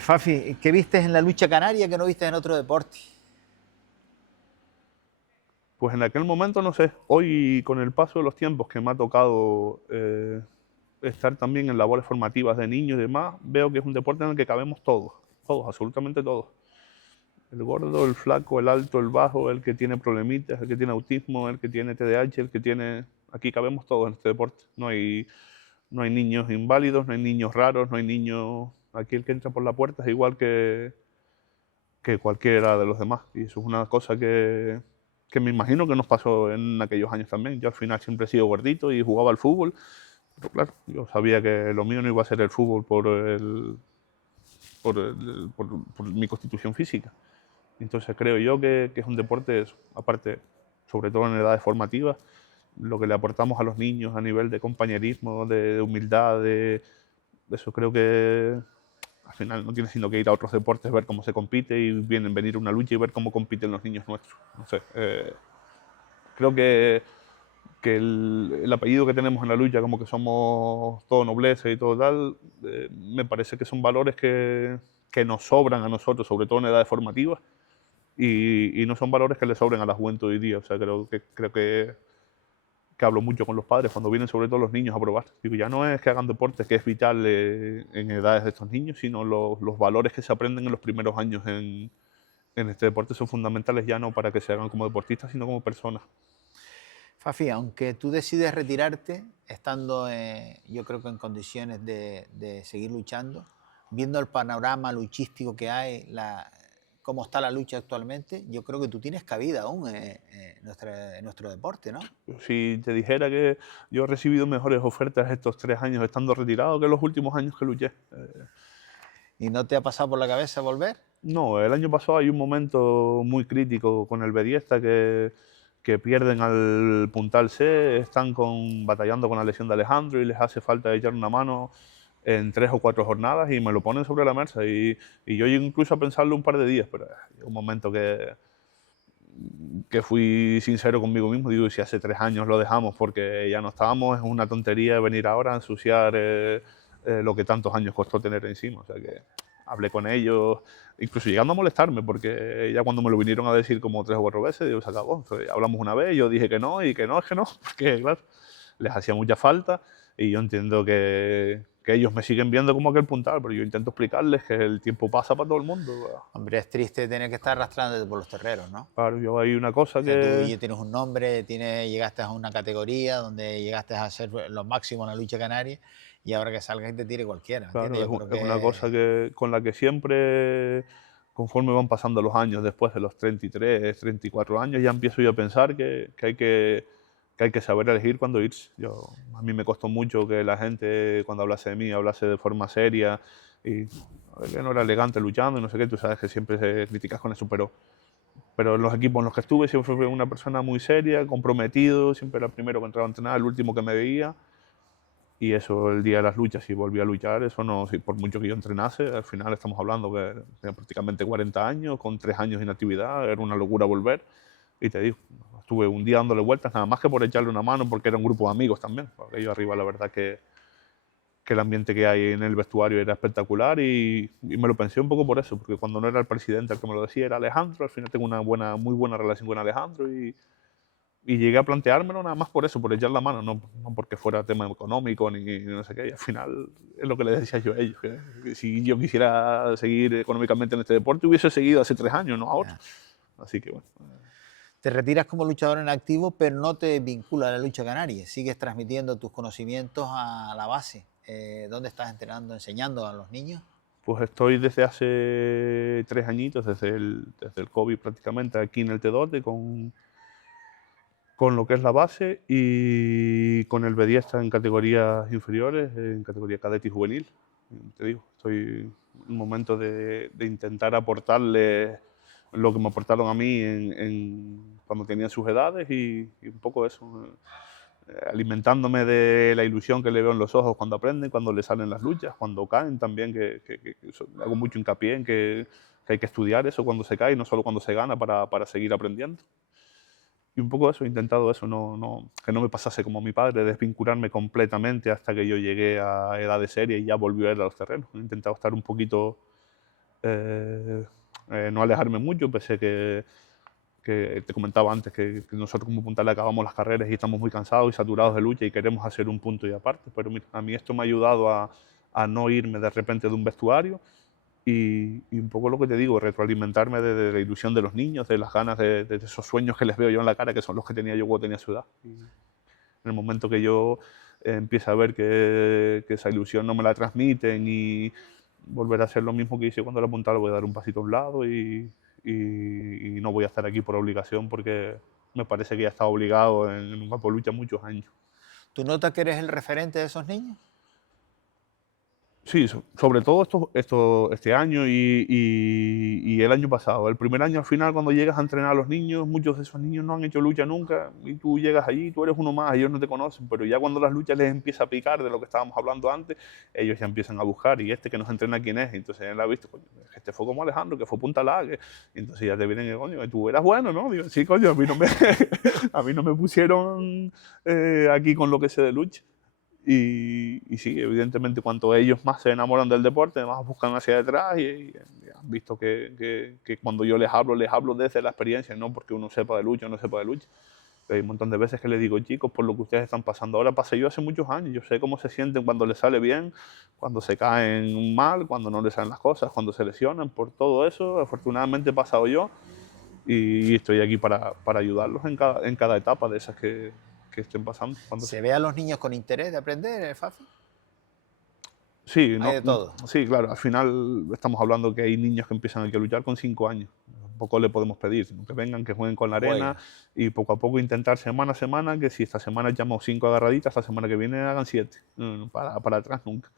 Fafi, ¿qué vistes en la lucha canaria que no vistes en otro deporte? Pues en aquel momento, no sé, hoy con el paso de los tiempos que me ha tocado estar también en labores formativas de niños y demás, veo que es un deporte en el que cabemos todos, absolutamente todos. El gordo, el flaco, el alto, el bajo, el que tiene problemitas, el que tiene autismo, el que tiene TDAH, el que tiene... Aquí cabemos todos en este deporte. No hay niños inválidos, no hay niños raros, no hay niños... Aquí el que entra por la puerta es igual que que cualquiera de los demás. Y eso es una cosa que me imagino que nos pasó en aquellos años también. Yo al final siempre he sido gordito y jugaba al fútbol, pero claro, yo sabía que lo mío no iba a ser el fútbol por mi constitución física. Entonces creo yo que es un deporte, aparte, sobre todo en edades formativas, lo que le aportamos a los niños a nivel de compañerismo, de humildad, de eso creo que al final no tienes sino que ir a otros deportes, ver cómo se compite y venir a una lucha y ver cómo compiten los niños nuestros. No sé, creo que el apellido que tenemos en la lucha, como que somos todo nobleza y todo tal, me parece que son valores que nos sobran a nosotros, sobre todo en edades formativas, y no son valores que le sobren a la juventud hoy día. O sea, creo que hablo mucho con los padres cuando vienen sobre todo los niños a probar. Digo, ya no es que hagan deportes, que es vital en edades de estos niños, sino los valores que se aprenden en los primeros años en este deporte son fundamentales ya no para que se hagan como deportistas, sino como personas. Fafi, aunque tú decides retirarte, estando yo creo que en condiciones de seguir luchando, viendo el panorama luchístico que hay, cómo está la lucha actualmente, yo creo que tú tienes cabida aún en nuestro deporte, ¿no? Si te dijera que yo he recibido mejores ofertas estos 3 años estando retirado que los últimos años que luché. ¿Y no te ha pasado por la cabeza volver? No, el año pasado hay un momento muy crítico con el Bediesta que pierden al Puntal C, están batallando con la lesión de Alejandro y les hace falta echar una mano en 3 o 4 jornadas y me lo ponen sobre la mesa y yo llego incluso a pensarlo un par de días, pero un momento que fui sincero conmigo mismo, digo, si hace 3 años lo dejamos porque ya no estábamos, es una tontería venir ahora a ensuciar lo que tantos años costó tener encima. O sea que hablé con ellos, incluso llegando a molestarme, porque ya cuando me lo vinieron a decir como 3 o 4 veces, digo, se acabó. Entonces, hablamos una vez, yo dije que no, y que no, porque claro, les hacía mucha falta y yo entiendo que ellos me siguen viendo como aquel Puntal, pero yo intento explicarles que el tiempo pasa para todo el mundo. Hombre, es triste tener que estar arrastrándote por los terreros, ¿no? Claro, yo hay una cosa que... Tú ya tienes un nombre, llegaste a una categoría donde llegaste a ser lo máximo en la lucha canaria y ahora que salgas y te tire cualquiera. Claro, es una cosa con la que siempre, conforme van pasando los años, después de los 33, 34 años, ya empiezo yo a pensar que hay que saber elegir cuándo irse. A mí me costó mucho que la gente, cuando hablase de mí, hablase de forma seria y que no era elegante luchando y no sé qué, tú sabes que siempre se criticas con eso, pero en los equipos en los que estuve siempre fui una persona muy seria, comprometido, siempre era el primero que entraba a entrenar, el último que me veía. Y eso, el día de las luchas, si volví a luchar, eso no, por mucho que yo entrenase, al final estamos hablando que tenía prácticamente 40 años, con 3 años de inactividad, era una locura volver. Y te digo, estuve un día dándole vueltas, nada más que por echarle una mano, porque era un grupo de amigos también. Porque yo arriba, la verdad que el ambiente que hay en el vestuario era espectacular y me lo pensé un poco por eso, porque cuando no era el presidente el que me lo decía, era Alejandro. Al final tengo una muy buena relación con Alejandro y llegué a planteármelo nada más por eso, por echar la mano, no porque fuera tema económico ni no sé qué. Y al final es lo que les decía yo a ellos, que si yo quisiera seguir económicamente en este deporte hubiese seguido hace 3 años, no ahora. Así que bueno. Te retiras como luchador en activo, pero no te vincula a la lucha canaria. Sigues transmitiendo tus conocimientos a la base. ¿Dónde estás entrenando, enseñando a los niños? Pues estoy desde hace 3 añitos, desde el COVID prácticamente, aquí en el Tedote, con lo que es la base y con el Bediesta en categorías inferiores, en categoría cadete y juvenil. Te digo, estoy en un momento de intentar aportarle lo que me aportaron a mí cuando tenían sus edades y un poco eso, alimentándome de la ilusión que le veo en los ojos cuando aprenden, cuando les salen las luchas, cuando caen también, que hago mucho hincapié en que hay que estudiar eso cuando se cae, no solo cuando se gana, para seguir aprendiendo. Y un poco eso, he intentado eso, que no me pasase como a mi padre, desvincularme completamente hasta que yo llegué a edad de serie y ya volví a ir a los terrenos. He intentado estar un poquito, no alejarme mucho, pese que te comentaba antes que nosotros como Puntal acabamos las carreras y estamos muy cansados y saturados de lucha y queremos hacer un punto y aparte. Pero mira, a mí esto me ha ayudado a no irme de repente de un vestuario y un poco lo que te digo, retroalimentarme de la ilusión de los niños, de las ganas, de esos sueños que les veo yo en la cara, que son los que tenía yo cuando tenía su edad. Y en el momento que yo empiezo a ver que esa ilusión no me la transmiten y volver a hacer lo mismo que hice cuando era puntal, voy a dar un pasito a un lado y no voy a estar aquí por obligación porque me parece que ya estaba obligado en un campo de lucha muchos años. ¿Tú notas que eres el referente de esos niños? Sí, sobre todo este año y el año pasado. El primer año al final, cuando llegas a entrenar a los niños, muchos de esos niños no han hecho lucha nunca y tú llegas allí, tú eres uno más, ellos no te conocen, pero ya cuando las luchas les empieza a picar de lo que estábamos hablando antes, ellos ya empiezan a buscar y este que nos entrena quién es, entonces él ha visto, coño, este fue como Alejandro, que fue Punta Lague, y entonces ya te vienen y coño, tú eras bueno, ¿no? Digo, sí, coño, a mí no me pusieron aquí con lo que sé de lucha. Y sí, evidentemente, cuanto ellos más se enamoran del deporte, más buscan hacia detrás y han visto que cuando yo les hablo desde la experiencia, no porque uno sepa de lucha o no sepa de lucha. Hay un montón de veces que les digo, chicos, por lo que ustedes están pasando ahora, pasé yo hace muchos años. Yo sé cómo se sienten cuando les sale bien, cuando se caen mal, cuando no les salen las cosas, cuando se lesionan, por todo eso. Afortunadamente he pasado yo y estoy aquí para ayudarlos en cada etapa de esas que estén pasando. ¿Se ve a los niños con interés de aprender, Fafi? Sí, Hay de todo. Sí, claro, al final estamos hablando que hay niños que empiezan a luchar con 5 años. Poco le podemos pedir, sino que vengan, que jueguen con la arena y poco a poco intentar semana a semana, que si esta semana echamos 5 agarraditas, la semana que viene hagan 7, para atrás nunca.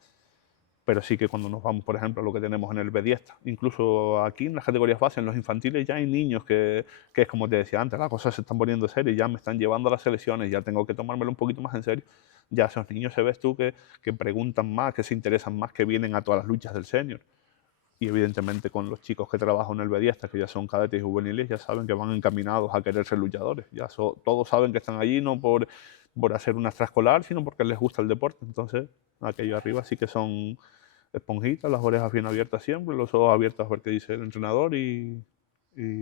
Pero sí que cuando nos vamos, por ejemplo, a lo que tenemos en el B10, incluso aquí en las categorías base, en los infantiles, ya hay niños que es como te decía antes, las cosas se están poniendo serias, ya me están llevando a las selecciones, ya tengo que tomármelo un poquito más en serio. Ya esos niños se ves tú que preguntan más, que se interesan más, que vienen a todas las luchas del senior. Y evidentemente con los chicos que trabajan en el B10, que ya son cadetes y juveniles, ya saben que van encaminados a querer ser luchadores. Ya todos saben que están allí no por hacer una extraescolar, sino porque les gusta el deporte. Entonces, aquello arriba sí que son esponjitas, las orejas bien abiertas siempre, los ojos abiertos a ver qué dice el entrenador y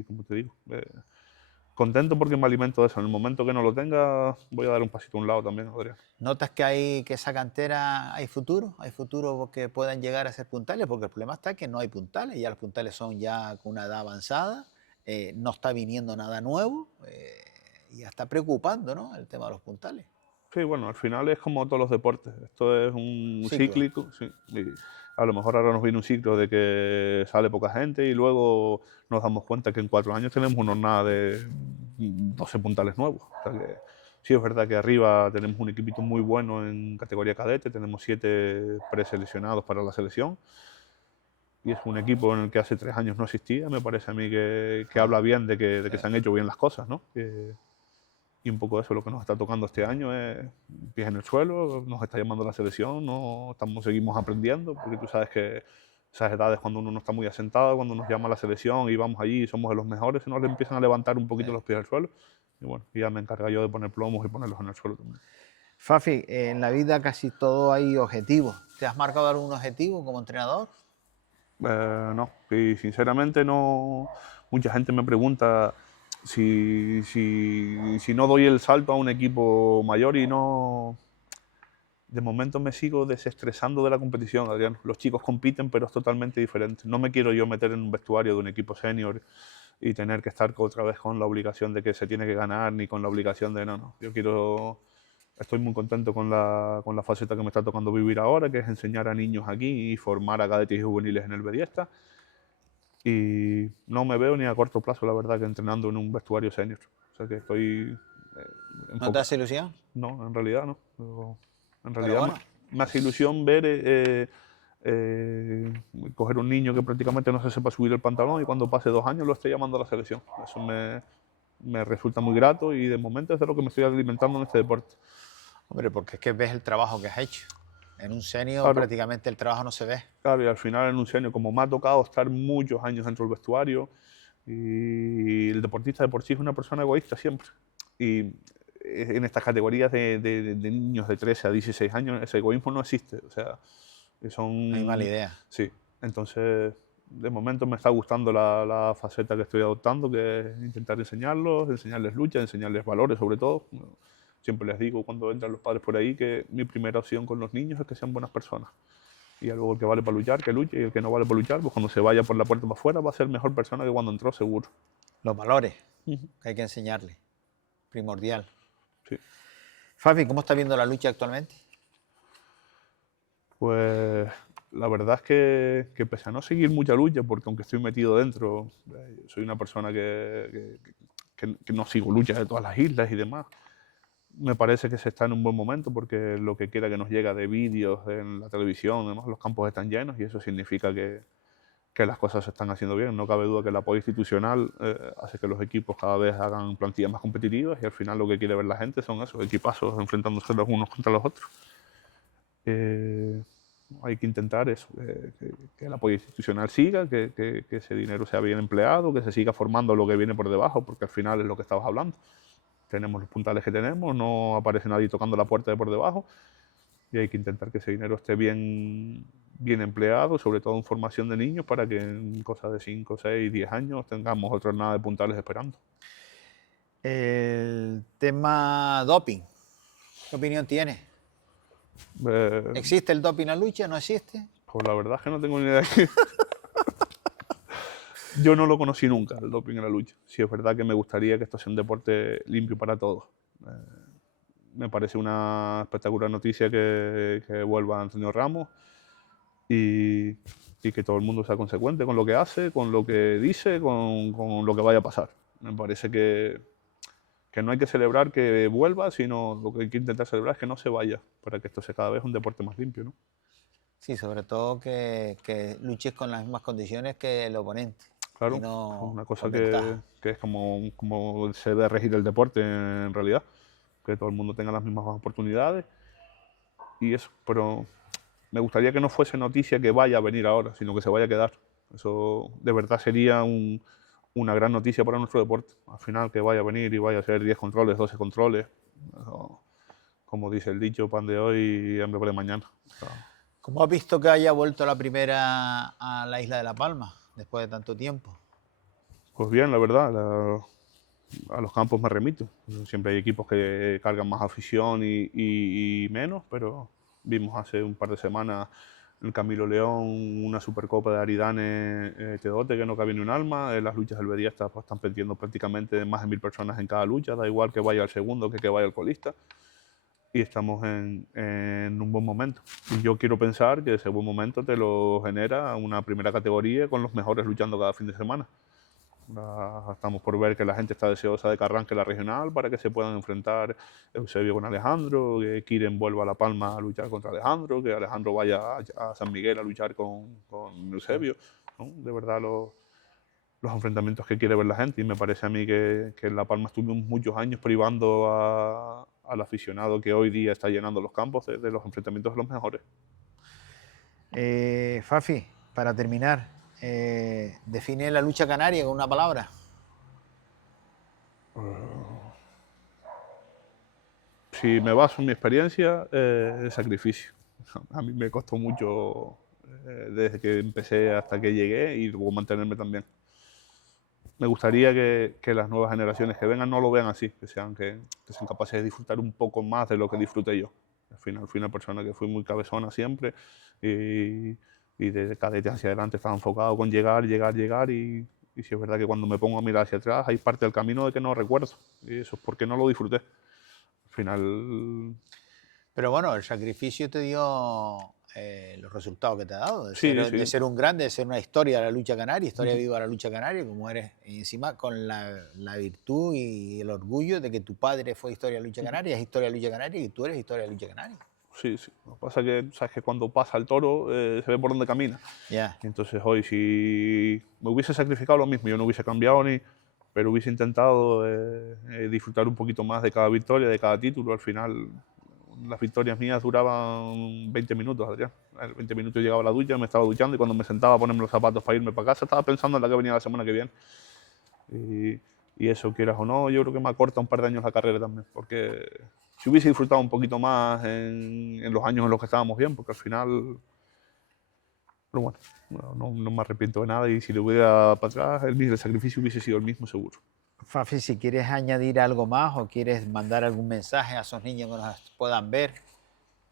como te digo, contento porque me alimento de eso. En el momento que no lo tenga, voy a dar un pasito a un lado también, Adrián. ¿Notas que esa cantera hay futuro? ¿Hay futuro que puedan llegar a ser puntales? Porque el problema está que no hay puntales, ya los puntales son ya con una edad avanzada, no está viniendo nada nuevo y ya está preocupando, ¿no?, el tema de los puntales. Sí, bueno, al final es como todos los deportes. Esto es un cíclico. Sí, y a lo mejor ahora nos viene un ciclo de que sale poca gente y luego nos damos cuenta que en 4 años tenemos una jornada de 12 puntales nuevos. O sea que sí es verdad que arriba tenemos un equipito muy bueno en categoría cadete, tenemos 7 preseleccionados para la selección. Y es un equipo en el que hace 3 años no existía. Me parece a mí que habla bien de que se han hecho bien las cosas, ¿no? Y un poco eso es lo que nos está tocando este año, es pies en el suelo, nos está llamando la selección, seguimos aprendiendo, porque tú sabes que esas edades cuando uno no está muy asentado, cuando nos llama la selección y vamos allí y somos de los mejores, se nos le empiezan a levantar un poquito los pies del suelo. Y bueno, ya me encargo yo de poner plomos y ponerlos en el suelo también. Fafi, en la vida casi todo hay objetivos. ¿Te has marcado algún objetivo como entrenador? No, y sinceramente no. Mucha gente me pregunta si no doy el salto a un equipo mayor y no... De momento me sigo desestresando de la competición, Adrián. Los chicos compiten, pero es totalmente diferente. No me quiero yo meter en un vestuario de un equipo senior y tener que estar otra vez con la obligación de que se tiene que ganar, ni con la obligación de no. Estoy muy contento con la faceta que me está tocando vivir ahora, que es enseñar a niños aquí y formar a cadetes y juveniles en el B10. Y no me veo ni a corto plazo, la verdad, que entrenando en un vestuario senior. O sea que estoy... ¿No te hace ilusión? No, en realidad no. En Pero realidad bueno, me hace ilusión ver coger un niño que prácticamente no se sepa subir el pantalón y cuando pase 2 años lo esté llamando a la selección. Eso me resulta muy grato y de momento es de lo que me estoy alimentando en este deporte. Hombre, porque es que ves el trabajo que has hecho. En un senior Claro. prácticamente el trabajo no se ve. Claro, y al final en un senior, como me ha tocado estar muchos años dentro del vestuario, y el deportista de por sí es una persona egoísta siempre. Y en estas categorías de niños de 13 a 16 años, ese egoísmo no existe. O sea, son... No hay mala idea. Sí, entonces de momento me está gustando la faceta que estoy adoptando, que es intentar enseñarles lucha, enseñarles valores sobre todo. Siempre les digo cuando entran los padres por ahí que mi primera opción con los niños es que sean buenas personas. Y luego el que vale para luchar, que luche, y el que no vale para luchar, pues cuando se vaya por la puerta para afuera va a ser mejor persona que cuando entró, seguro. Los valores que hay que enseñarles. Primordial. Sí. Fafi, ¿cómo estás viendo la lucha actualmente? Pues la verdad es que pese a no seguir mucha lucha, porque aunque estoy metido dentro, soy una persona que no sigo luchas de todas las islas y demás, me parece que se está en un buen momento, porque lo que quiera que nos llega de vídeos en la televisión, además los campos están llenos y eso significa que las cosas se están haciendo bien. No cabe duda que el apoyo institucional hace que los equipos cada vez hagan plantillas más competitivas y al final lo que quiere ver la gente son esos equipazos enfrentándose los unos contra los otros. Hay que intentar eso, que el apoyo institucional siga, que ese dinero sea bien empleado, que se siga formando lo que viene por debajo, porque al final es lo que estabas hablando. Tenemos los puntales que tenemos, no aparece nadie tocando la puerta de por debajo y hay que intentar que ese dinero esté bien empleado, sobre todo en formación de niños, para que en cosas de 5, 6, 10 años tengamos otra nada de puntales esperando. El tema doping, ¿qué opinión tienes? ¿Existe el doping en la lucha? ¿No existe? Pues la verdad es que no tengo ni idea. Yo no lo conocí nunca, el doping en la lucha. Sí es verdad que me gustaría que esto sea un deporte limpio para todos. Me parece una espectacular noticia que vuelva Antonio Ramos y que todo el mundo sea consecuente con lo que hace, con lo que dice, con lo que vaya a pasar. Me parece que no hay que celebrar que vuelva, sino lo que hay que intentar celebrar es que no se vaya, para que esto sea cada vez un deporte más limpio, ¿no? Sí, sobre todo que luches con las mismas condiciones que el oponente. Claro, no una cosa que es como se debe regir el deporte en realidad, que todo el mundo tenga las mismas oportunidades y eso, pero me gustaría que no fuese noticia que vaya a venir ahora, sino que se vaya a quedar. Eso de verdad sería una gran noticia para nuestro deporte. Al final que vaya a venir y vaya a ser 10 controles, 12 controles, eso, como dice el dicho, pan de hoy y hambre por de mañana. O sea, ¿cómo has visto que haya vuelto la primera a la isla de La Palma después de tanto tiempo? pues bien, la verdad, a los campos me remito. Siempre hay equipos que cargan más afición y menos, pero vimos hace un par de semanas en Camilo León una Supercopa de Aridane Tedote que no cabía ni un alma. Las luchas del Bediesta pues, están perdiendo prácticamente más de 1000 personas en cada lucha, da igual que vaya el segundo que vaya el colista. Y estamos en un buen momento. Y yo quiero pensar que ese buen momento te lo genera una primera categoría con los mejores luchando cada fin de semana. Estamos por ver que la gente está deseosa de que arranque la regional para que se puedan enfrentar Eusebio con Alejandro, que Kiren vuelva a La Palma a luchar contra Alejandro, que Alejandro vaya a San Miguel a luchar con Eusebio, ¿no? De verdad los enfrentamientos que quiere ver la gente, y me parece a mí que en La Palma estuvimos muchos años privando al aficionado que hoy día está llenando los campos de los enfrentamientos de los mejores. Fafi, para terminar, define la lucha canaria con una palabra. Si me baso en mi experiencia, el sacrificio. A mí me costó mucho desde que empecé hasta que llegué y luego mantenerme también. Me gustaría que las nuevas generaciones que vengan no lo vean así, que sean capaces de disfrutar un poco más de lo que disfruté yo. Al final fui una persona que fui muy cabezona siempre y desde cadete hacia adelante estaba enfocado con llegar y si es verdad que cuando me pongo a mirar hacia atrás hay parte del camino de que no recuerdo y eso es porque no lo disfruté. Al final... Pero bueno, el sacrificio te dio los resultados que te ha dado, de ser un grande, de ser una historia de la lucha canaria, historia viva de la lucha canaria, como eres, y encima con la virtud y el orgullo de que tu padre fue historia de la lucha canaria, es historia de la lucha canaria y tú eres historia de la lucha canaria. Sí. Lo que pasa es que, sabes que cuando pasa el toro se ve por dónde camina. Yeah. Entonces hoy si me hubiese sacrificado lo mismo, yo no hubiese cambiado pero hubiese intentado disfrutar un poquito más de cada victoria, de cada título. Al final las victorias mías duraban 20 minutos, Adrián. En 20 minutos llegaba a la ducha, me estaba duchando y cuando me sentaba a ponerme los zapatos para irme para casa estaba pensando en la que venía la semana que viene. Y eso, quieras o no, yo creo que me acorta un par de años la carrera también, porque si hubiese disfrutado un poquito más en los años en los que estábamos bien, porque al final, pero bueno, no me arrepiento de nada y si le hubiera para atrás, el sacrificio hubiese sido el mismo seguro. Fafi, si quieres añadir algo más o quieres mandar algún mensaje a esos niños que nos puedan ver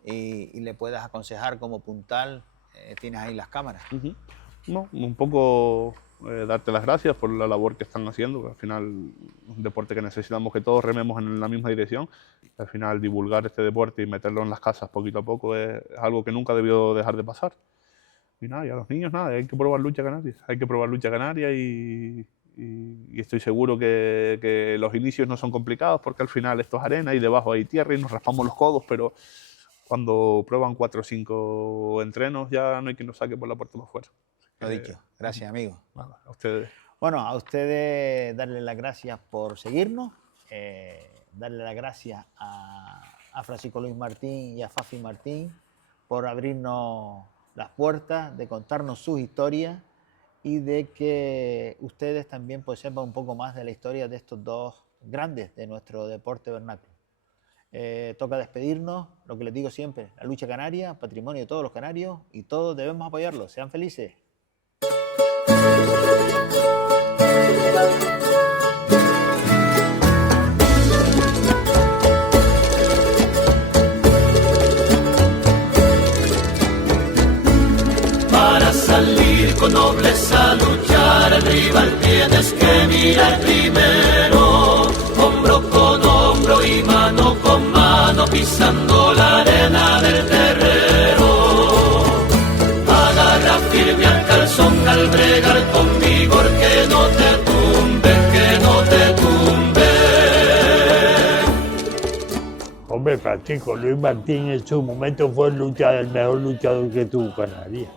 y le puedas aconsejar como puntal, tienes ahí las cámaras. No, un poco darte las gracias por la labor que están haciendo, que al final es un deporte que necesitamos que todos rememos en la misma dirección. Al final divulgar este deporte y meterlo en las casas poquito a poco es algo que nunca debió dejar de pasar. Y nada, y a los niños nada, hay que probar lucha canaria. Hay que probar lucha canaria y estoy seguro que los inicios no son complicados porque al final esto es arena y debajo hay tierra y nos raspamos los codos, pero cuando prueban 4 o 5 entrenos ya no hay quien nos saque por la puerta para afuera. Lo dicho. Gracias, amigo. Nada, a ustedes. Bueno, a ustedes darles las gracias por seguirnos, darle las gracias a Francisco Luis Martín y a Fafi Martín por abrirnos las puertas, de contarnos sus historias y de que ustedes también pues sepan un poco más de la historia de estos dos grandes de nuestro deporte vernáculo. Toca despedirnos, lo que les digo siempre, la lucha canaria, patrimonio de todos los canarios y todos debemos apoyarlo. Sean felices. Para salir con nobleza a luchar al rival tienes que mirar primero, hombro con hombro y mano con mano pisando la arena del terrero. Agarra firme al calzón al bregar con vigor, que no te tumbe, que no te tumbe. Hombre, Francisco Luis Martín en su momento fue el mejor luchador que tuvo Canarias.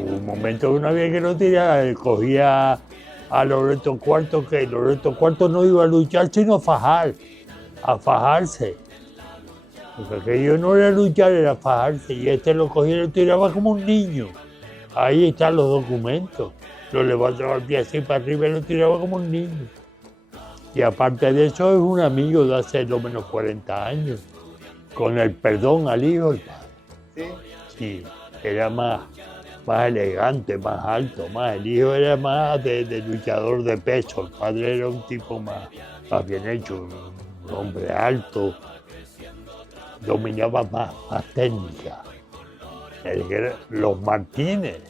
Hubo un momento que no había que no tirar, cogía a Loreto Cuarto, que Loreto Cuarto no iba a luchar sino a fajarse. Porque aquello no era luchar, era fajarse, y este lo cogía y lo tiraba como un niño. Ahí están los documentos. Lo levantaba el pie así para arriba y lo tiraba como un niño. Y aparte de eso es un amigo de hace lo menos 40 años. Con el perdón al hijo, el padre. ¿Sí? Sí, era más elegante, más alto, el hijo era más de luchador de peso, el padre era un tipo más bien hecho, un hombre alto, dominaba más técnica. Los Martínez,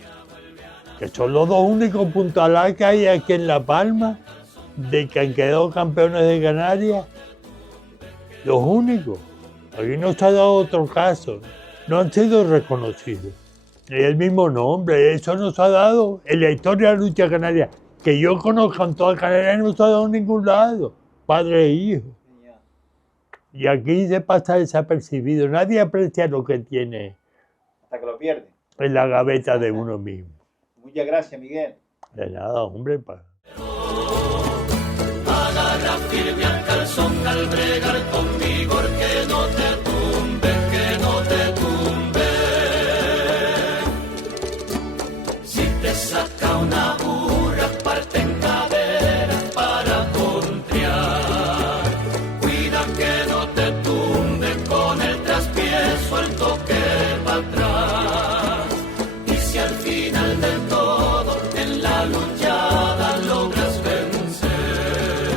que son los dos únicos puntalas que hay aquí en La Palma, de que han quedado campeones de Canarias, los únicos. Aquí no se ha dado otro caso, no han sido reconocidos. El mismo nombre, eso no se ha dado en la historia de la lucha canaria. Que yo conozca en toda Canarias no se ha dado en ningún lado, padre e hijo. Y aquí se pasa desapercibido, nadie aprecia lo que tiene Hasta que lo pierde. en la gaveta de uno mismo. Muchas gracias, Miguel. De nada, hombre. Agarra firme al calzón al bregar con vigor, que no te tumbe, que no te tumbe. Si te saca una burra, parte en cadera para contrar. Cuida que no te tumbe con el traspié suelto que va atrás. Y si al final del todo en la luchada logras vencer,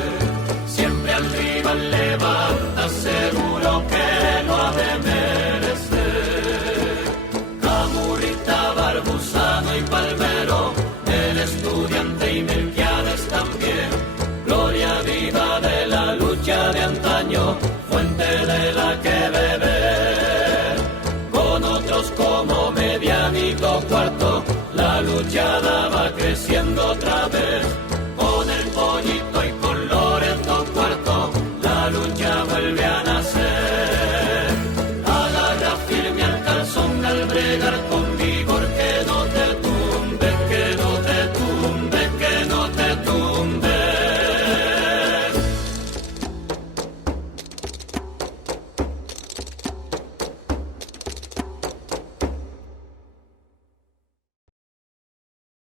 siempre al rival levanta, seguro que lo ha de merecer. Camurita, Barbusano y Palmero, el estudiante y Melquiades también. Gloria viva de la lucha de antaño, fuente de la que beber. Con otros como Medianico Cuarto, la luchada